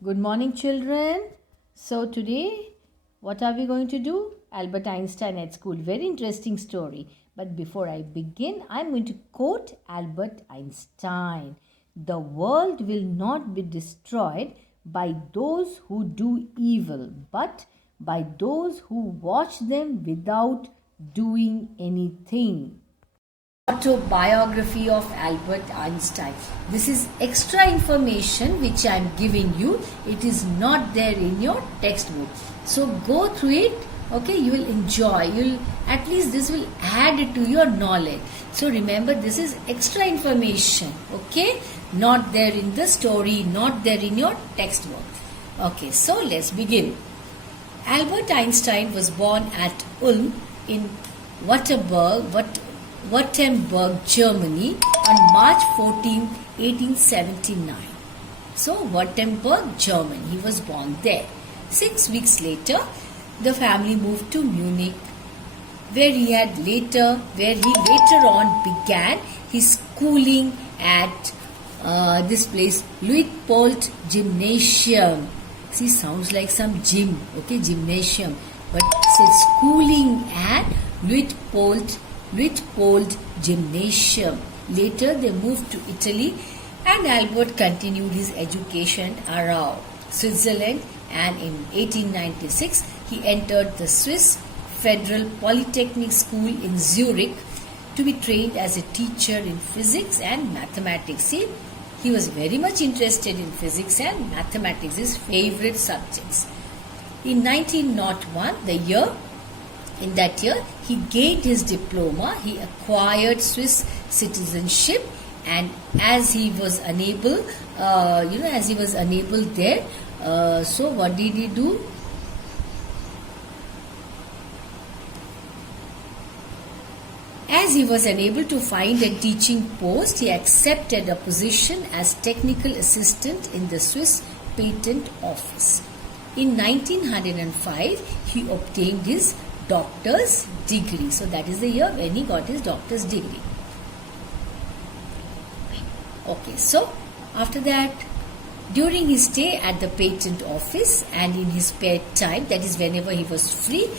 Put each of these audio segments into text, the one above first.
Good morning, children. So, today, what are we going to do? Albert Einstein at school. Very interesting story. But before I begin, I'm going to quote Albert Einstein. The world will not be destroyed by those who do evil, but by those who watch them without doing anything. Autobiography of Albert Einstein. This is extra information which I am giving you. It is not there in your textbook. So go through it. Okay, you will enjoy. You'll at least this will add to your knowledge. So remember, this is extra information. Okay, not there in the story, not there in your textbook. Okay, so let's begin. Albert Einstein was born at Ulm in Württemberg, Germany on March 14, 1879. So, Württemberg, Germany, he was born there. 6 weeks later, the family moved to Munich, where he later on began his schooling at this place, Luitpold Gymnasium. See, sounds like some gym, okay, gymnasium, but it says schooling at Luitpold Gymnasium. Later they moved to Italy and Albert continued his education around Switzerland, and in 1896 he entered the Swiss Federal Polytechnic School in Zurich to be trained as a teacher in physics and mathematics. See, he was very much interested in physics and mathematics, his favorite subjects. In 1901, in that year, he gained his diploma, he acquired Swiss citizenship, and as he was unable, there, so what did he do? As he was unable to find a teaching post, he accepted a position as technical assistant in the Swiss Patent Office. In 1905, he obtained his doctor's degree. So that is the year when he got his doctor's degree. Okay, so after that, during his stay at the patent office and in his spare time, that is whenever he was free,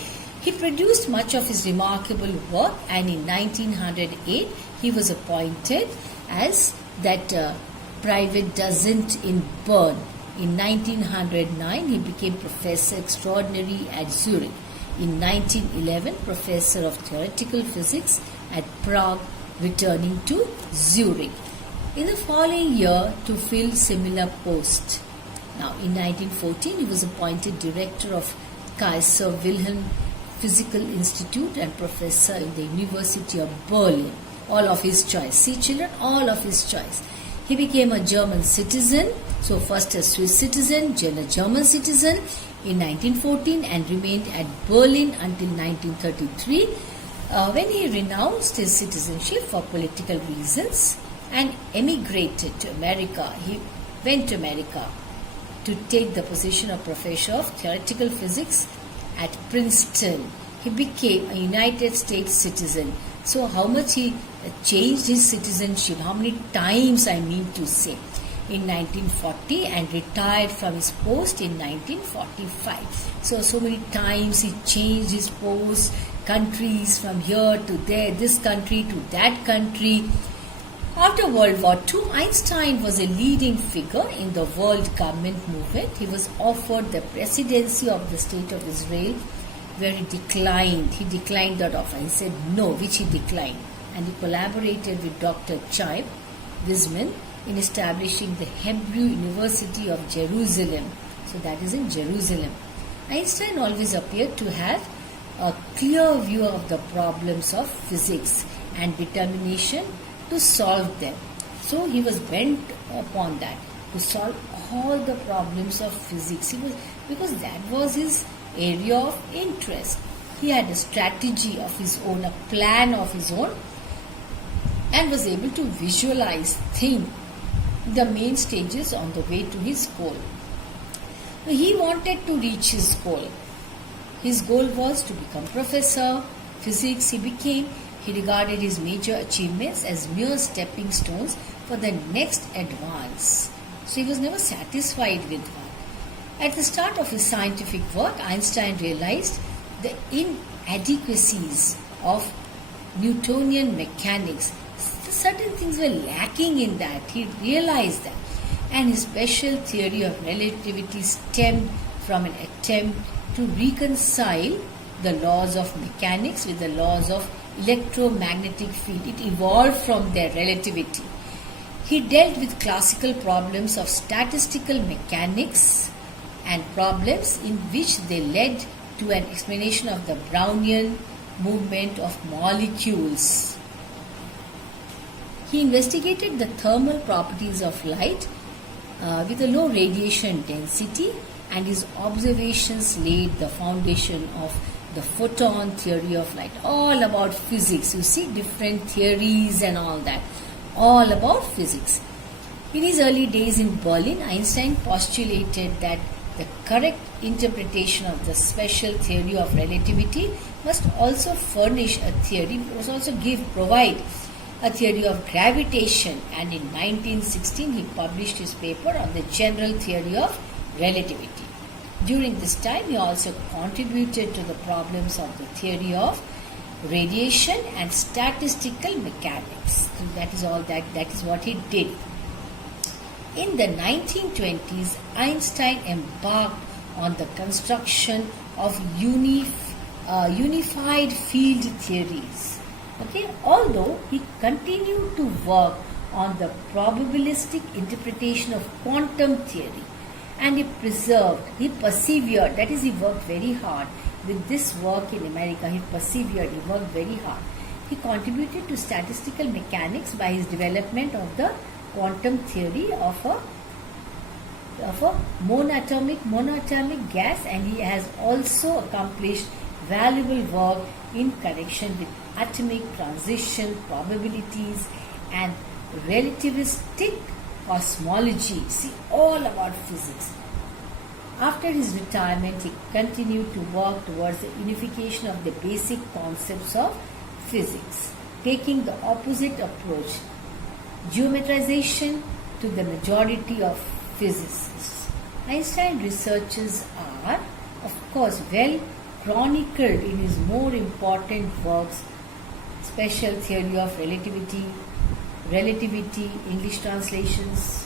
he produced much of his remarkable work, and in 1908 he was appointed as that private dozent in Bern. In 1909 he became professor extraordinary at Zurich. In 1911 professor of theoretical physics at Prague, returning to Zurich. In the following year to fill similar post. Now in 1914 he was appointed director of Kaiser Wilhelm Physical Institute and professor in the University of Berlin. All of his choice. See children, all of his choice. He became a German citizen. So first a Swiss citizen, then a German citizen in 1914 and remained at Berlin until 1933 when he renounced his citizenship for political reasons and emigrated to America. He went to America to take the position of professor of theoretical physics at Princeton. He became a United States citizen. So how much he changed his citizenship, how many times I mean to say, in 1940 and retired from his post in 1945. So many times he changed his post, countries from here to there, this country to that country. After World War II, Einstein was a leading figure in the world government movement. He was offered the presidency of the State of Israel, where he declined. He declined that offer. He said no, which he declined. And he collaborated with Dr. Chaim Weizmann in establishing the Hebrew University of Jerusalem. So that is in Jerusalem. Einstein always appeared to have a clear view of the problems of physics and determination to solve them. So he was bent upon that, to solve all the problems of physics. Because that was his area of interest. He had a strategy of his own, a plan of his own, and was able to visualize, think the main stages on the way to his goal. He wanted to reach his goal. His goal was to become professor. Physics he regarded his major achievements as mere stepping stones for the next advance. So he was never satisfied with one. At the start of his scientific work, Einstein realized the inadequacies of Newtonian mechanics. Certain things were lacking in that. He realized that. And his special theory of relativity stemmed from an attempt to reconcile the laws of mechanics with the laws of electromagnetic field. It evolved from their relativity. He dealt with classical problems of statistical mechanics and problems in which they led to an explanation of the Brownian movement of molecules. He investigated the thermal properties of light with a low radiation density, and his observations laid the foundation of the photon theory of light. All about physics. You see, different theories and all that. All about physics. In his early days in Berlin, Einstein postulated that the correct interpretation of the special theory of relativity must also furnish a theory, must also provide a theory of gravitation, and in 1916 he published his paper on the general theory of relativity. During this time he also contributed to the problems of the theory of radiation and statistical mechanics. So that is what he did. In the 1920s, Einstein embarked on the construction of unified field theories. Although he continued to work on the probabilistic interpretation of quantum theory, and he persevered, that is, he worked very hard with this work in America. He persevered, he worked very hard. He contributed to statistical mechanics by his development of the quantum theory of a monatomic gas, and he has also accomplished valuable work in connection with atomic transition probabilities and relativistic cosmology. See, all about physics. After his retirement, he continued to work towards the unification of the basic concepts of physics, taking the opposite approach, geometrization, to the majority of physicists. Einstein researches are, of course, well chronicled in his more important works, Special Theory of Relativity, English translations,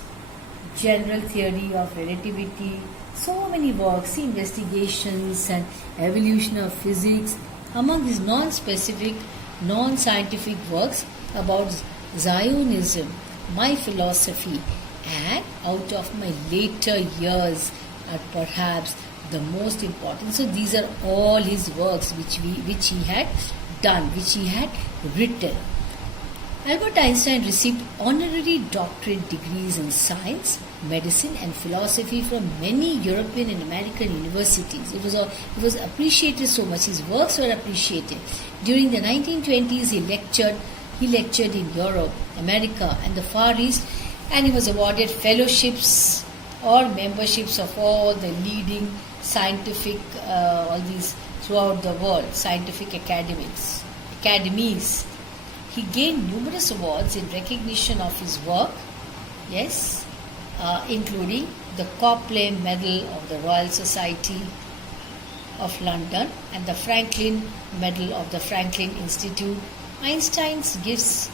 General Theory of Relativity, so many works, investigations and evolution of physics. Among his non-specific, non-scientific works about Zionism, my philosophy, and out of my later years are perhaps the most important. So these are all his works which he had done, which he had written. Albert Einstein received honorary doctorate degrees in science, medicine and philosophy from many European and American universities. It was appreciated so much. His works were appreciated. During the 1920s, he lectured in Europe, America and the Far East, and he was awarded fellowships or memberships of all the leading scientific, all these throughout the world, scientific academies. He gained numerous awards in recognition of his work, including the Copley Medal of the Royal Society of London and the Franklin Medal of the Franklin Institute. Einstein's gifts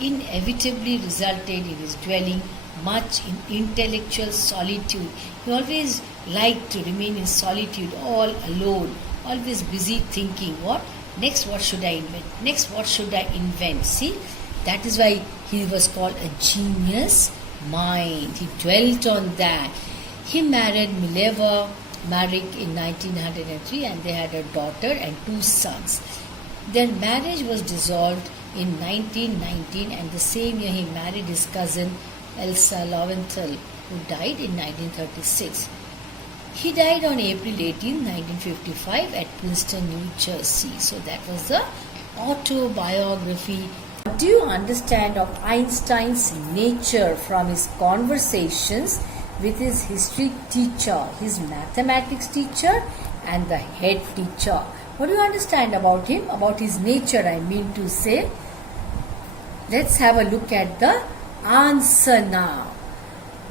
inevitably resulted in his dwelling much in intellectual solitude. He always liked to remain in solitude, all alone, always busy thinking, what should I invent? Next, what should I invent? See, that is why he was called a genius mind. He dwelt on that. He married Mileva Marik in 1903 and they had a daughter and 2 sons. Their marriage was dissolved in 1919 and the same year he married his cousin Elsa Lowenthal, who died in 1936. He died on April 18, 1955 at Princeton, New Jersey. So that was the autobiography. What do you understand of Einstein's nature from his conversations with his history teacher, his mathematics teacher and the head teacher? What do you understand about him, about his nature, I mean to say? Let's have a look at the answer now.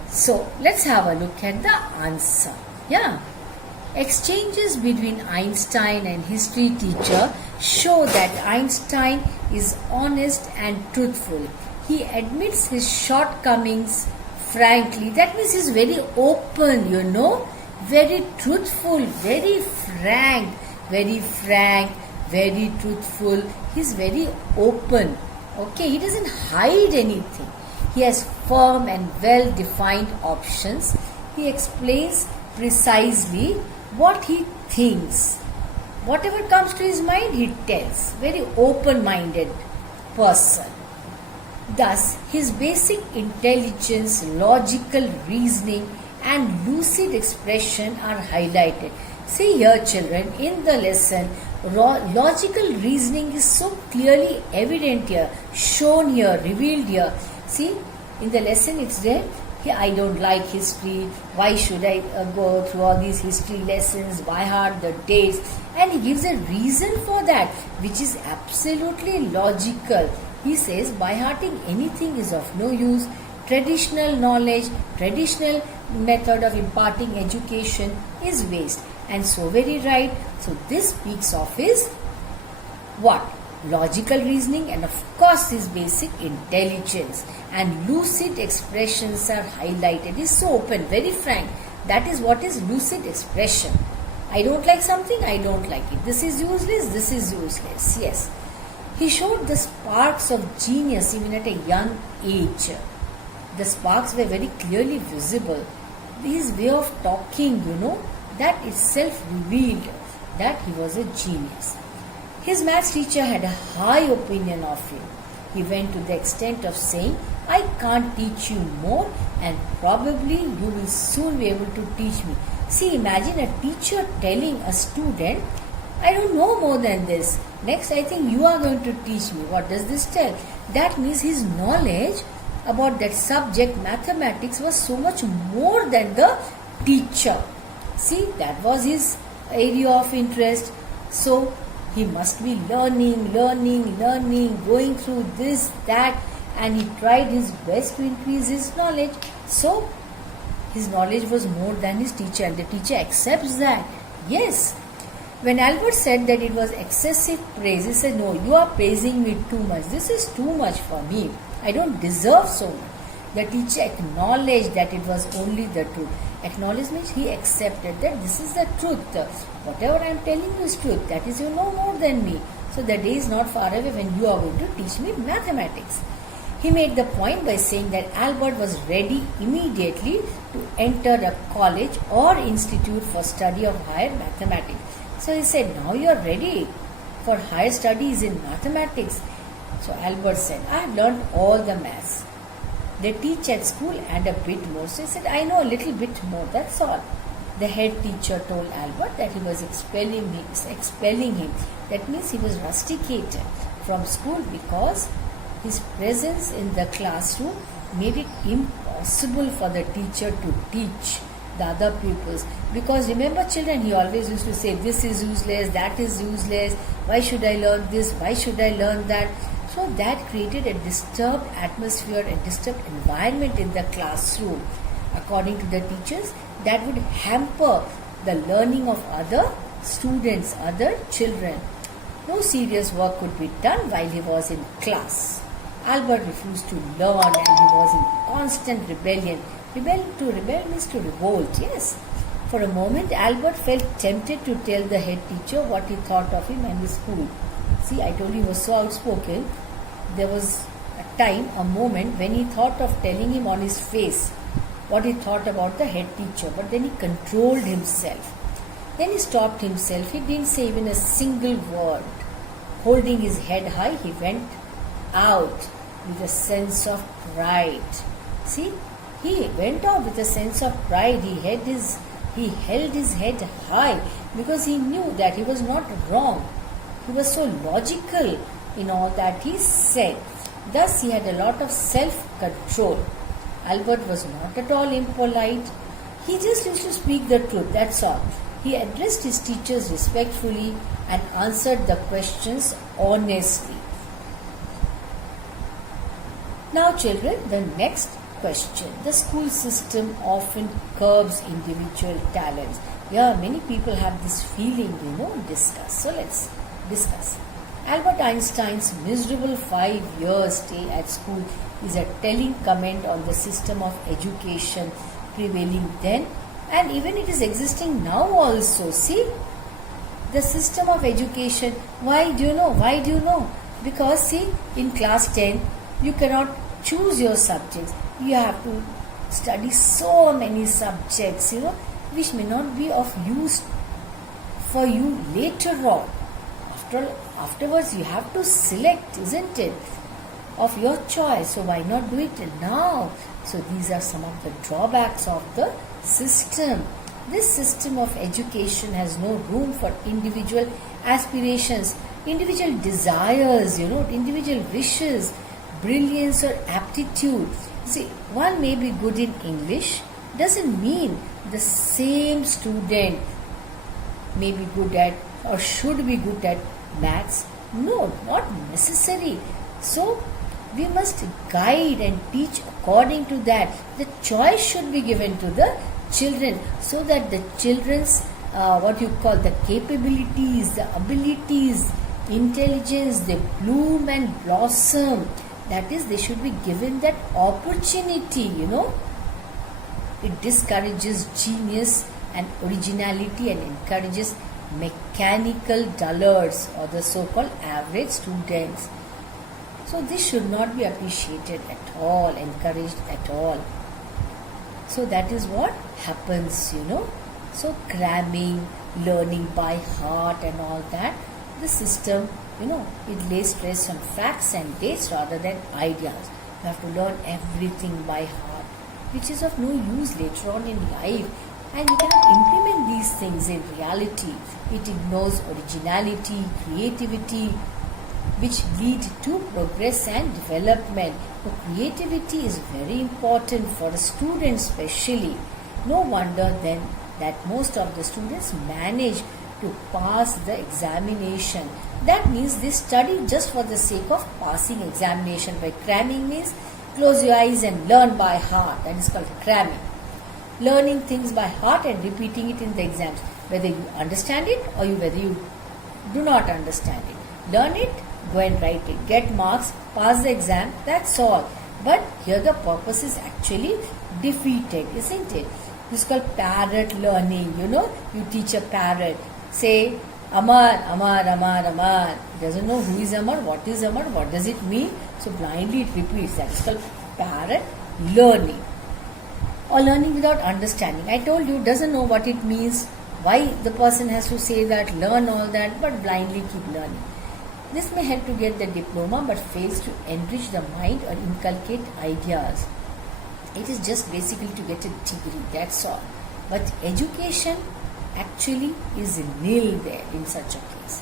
So let's have a look at the answer. Yeah. Exchanges between Einstein and history teacher show that Einstein is honest and truthful. He admits his shortcomings frankly. That means he's very open, very truthful, very frank, very truthful. He's very open. Okay, he doesn't hide anything. He has firm and well defined options. He explains precisely what he thinks. Whatever comes to his mind, he tells. Very open minded person. Thus, his basic intelligence, logical reasoning, and lucid expression are highlighted. See here, children, in the lesson, logical reasoning is so clearly evident here, shown here, revealed here. See, in the lesson it's there. Here, I don't like history. Why should I go through all these history lessons by heart, the dates? And he gives a reason for that, which is absolutely logical. He says, by hearting anything is of no use. Traditional knowledge, traditional method of imparting education is waste. And so very right. So this speaks of his what? Logical reasoning and of course his basic intelligence. And lucid expressions are highlighted. He's so open, very frank. That is what is lucid expression. I don't like something, I don't like it. This is useless. Yes. He showed the sparks of genius even at a young age. The sparks were very clearly visible. His way of talking, that itself revealed that he was a genius. His maths teacher had a high opinion of him. He went to the extent of saying, I can't teach you more and probably you will soon be able to teach me. See, imagine a teacher telling a student, I don't know more than this. Next, I think you are going to teach me. What does this tell? That means his knowledge about that subject, mathematics, was so much more than the teacher. See, that was his area of interest. So, he must be learning, going through this, that, and he tried his best to increase his knowledge. So, his knowledge was more than his teacher, and the teacher accepts that. Yes. When Albert said that it was excessive praise, he said, no, you are praising me too much. This is too much for me. I don't deserve so much. The teacher acknowledged that it was only the truth. Acknowledgement, he accepted that this is the truth. Whatever I am telling you is truth. That is, you know more than me. So the day is not far away when you are going to teach me mathematics. He made the point by saying that Albert was ready immediately to enter a college or institute for study of higher mathematics. So he said, now you are ready for higher studies in mathematics. So Albert said, I have learned all the maths. They teach at school and a bit more. So he said, I know a little bit more, that's all. The head teacher told Albert that he was expelling him. That means he was rusticated from school because his presence in the classroom made it impossible for the teacher to teach the other pupils. Because remember, children, he always used to say, this is useless, that is useless, why should I learn this, why should I learn that? So that created a disturbed atmosphere, a disturbed environment in the classroom. According to the teachers, that would hamper the learning of other students, other children. No serious work could be done while he was in class. Albert refused to learn and he was in constant rebellion. Rebel means to revolt, yes. For a moment, Albert felt tempted to tell the head teacher what he thought of him and his school. See, I told you he was so outspoken. There was a moment when he thought of telling him on his face what he thought about the head teacher, but then he controlled himself. Then he stopped himself. He didn't say even a single word. Holding his head high, he went out with a sense of pride. See, he went out with a sense of pride. He held his head high because he knew that he was not wrong. He was so logical in all that he said. Thus, he had a lot of self-control. Albert was not at all impolite. He just used to speak the truth, that's all. He addressed his teachers respectfully and answered the questions honestly. Now, children, the next question. The school system often curbs individual talents. Yeah, many people have this feeling, discuss. So let's discuss. Albert Einstein's miserable 5-year stay at school is a telling comment on the system of education prevailing then, and even it is existing now also. See, the system of education. Why do you know? Why do you know? Because see, in class 10, you cannot choose your subjects. You have to study so many subjects, which may not be of use for you later on. Afterwards, you have to select, isn't it, of your choice. So why not do it now? So these are some of the drawbacks of the system. This system of education has no room for individual aspirations, individual desires, individual wishes, brilliance or aptitude. See, one may be good in English, doesn't mean the same student may be good at or should be good at maths. No, not necessary. So we must guide and teach according to that. The choice should be given to the children so that the children's the capabilities, the abilities, intelligence, they bloom and blossom. That is, they should be given that opportunity, It discourages genius and originality and encourages mechanical dullards or the so-called average students. So this should not be appreciated at all, encouraged at all. So that is what happens, So cramming, learning by heart and all that, the system, it lays stress on facts and dates rather than ideas. You have to learn everything by heart, which is of no use later on in life. And you cannot implement these things in reality. It ignores originality, creativity, which lead to progress and development. So creativity is very important for a student especially. No wonder then that most of the students manage to pass the examination. That means they study just for the sake of passing examination. By cramming means close your eyes and learn by heart. That is called cramming. Learning things by heart and repeating it in the exams. Whether you understand it or whether you do not understand it. Learn it, go and write it. Get marks, pass the exam, that's all. But here the purpose is actually defeated, isn't it? This is called parrot learning. You teach a parrot. Say, Amar, Amar, Amar, Amar. Doesn't know who is Amar, what is Amar, what does it mean. So blindly it repeats. That is called parrot learning. Or learning without understanding. I told you, doesn't know what it means. Why the person has to say that, learn all that, but blindly keep learning. This may help to get the diploma but fails to enrich the mind or inculcate ideas. It is just basically to get a degree, that's all. But education actually is nil there in such a case.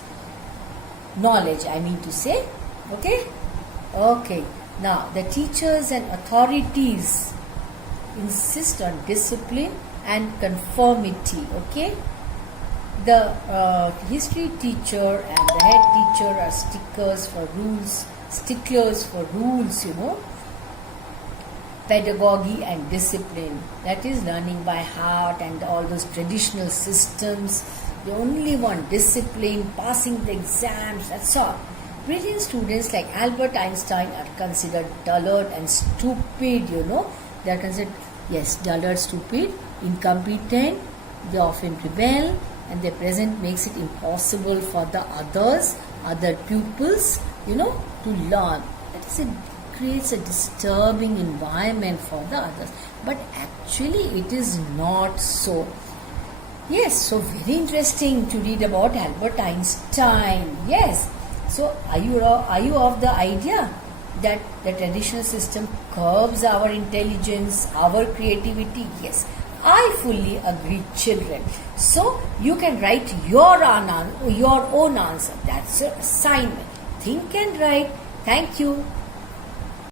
Knowledge, I mean to say. Okay? Okay. Now, the teachers and authorities insist on discipline and conformity. Okay? The history teacher and the head teacher are sticklers for rules, pedagogy and discipline. That is learning by heart and all those traditional systems. They only want discipline, passing the exams, that's all. Brilliant students like Albert Einstein are considered dullard and stupid, They are considered, dullard, stupid, incompetent. They often rebel. And their present makes it impossible for the other pupils, to learn. That is, it creates a disturbing environment for the others. But actually, it is not so. Yes, so very interesting to read about Albert Einstein. Yes. So, are you of the idea that the traditional system curbs our intelligence, our creativity? Yes. I fully agree, children. So, you can write your own answer. That's your assignment. Think and write. Thank you.